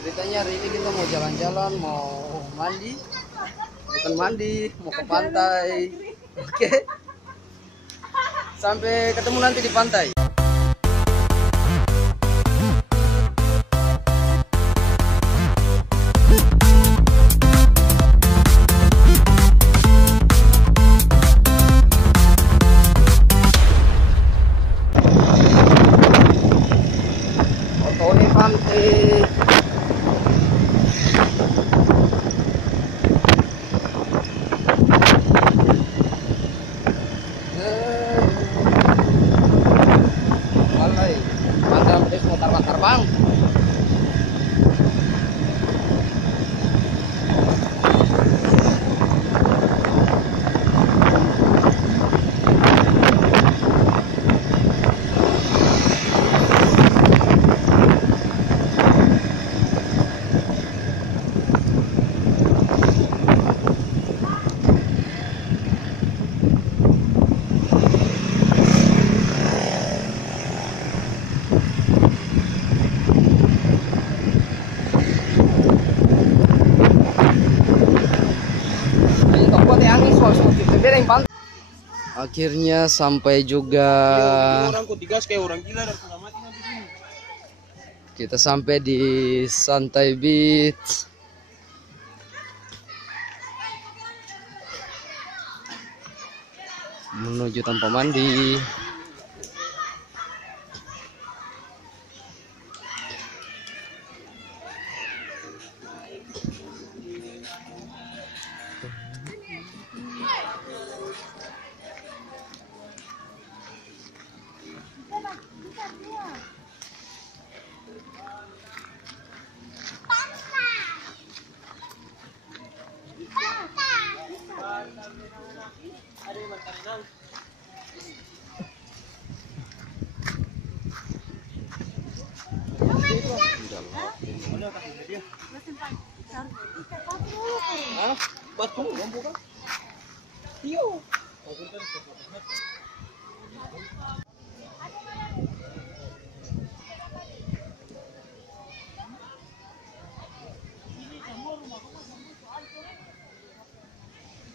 Ceritanya hari ini kita mau jalan-jalan, mau mandi. Bukan mandi, mau ke pantai. Oke. Sampai ketemu nanti di pantai. Oke, pantai. Walai, pantai pedis mau terbang-terbang. Akhirnya sampai juga. Kita sampai di Santai Beach. Menuju tempat mandi.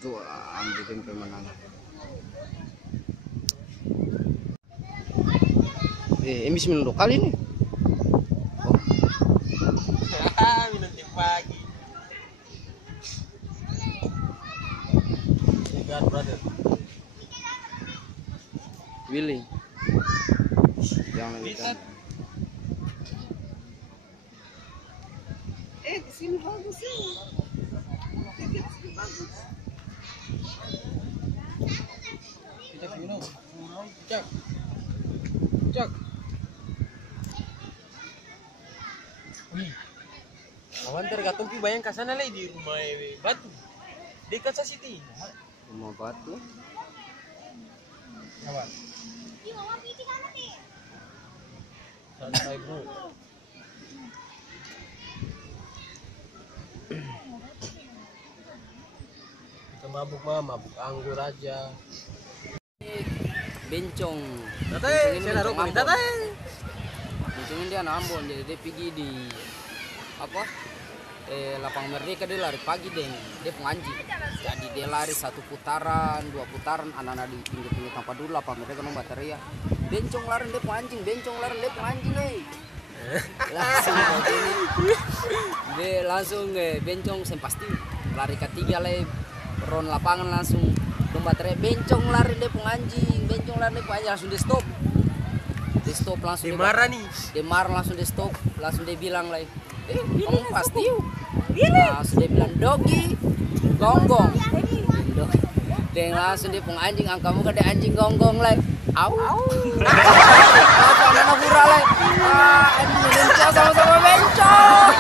Tuh ambilin pemenangan. Ini minum kali ini. Minum tiap pagi. Segar brother. Willing. Jangan bisa. Di sini bagus sih. Kita minum. Cak. Cak. Awan tergantung pi bayang kasana lagi di rumah batu. Di kaca siti. Rumah batu. Awan. Santai bro. Kita mabuk mabuk anggur aja. Bencong. Datang, saya naruh Ambon. datang. Bencongin dia Ambon, jadi dia pergi di apa? Lapang Merdeka, dia lari pagi deh. Dia penganjing. Jadi dia lari 1 putaran, 2 putaran, anak-anak di pinggir-pinggir tanpa dulu Lapang Merdeka nong bateria. Bencong lari dia penganjing, bencong lari dia penganjing, langsung begini. Dia langsung bencong pasti lari ketiga lah, ron lapangan langsung domba teriak bencong lari deh penganjing, bencong lari deh penganjing, langsung di stop langsung Dia marah nih. dia marah langsung di stop, langsung dia bilang lah, kamu pasti langsung dia bilang dogi gonggong, dia langsung dia penganjing angkamu kan dia anjing gonggong lah, au apa anak hura lah, anjing bencong sama-sama bencong.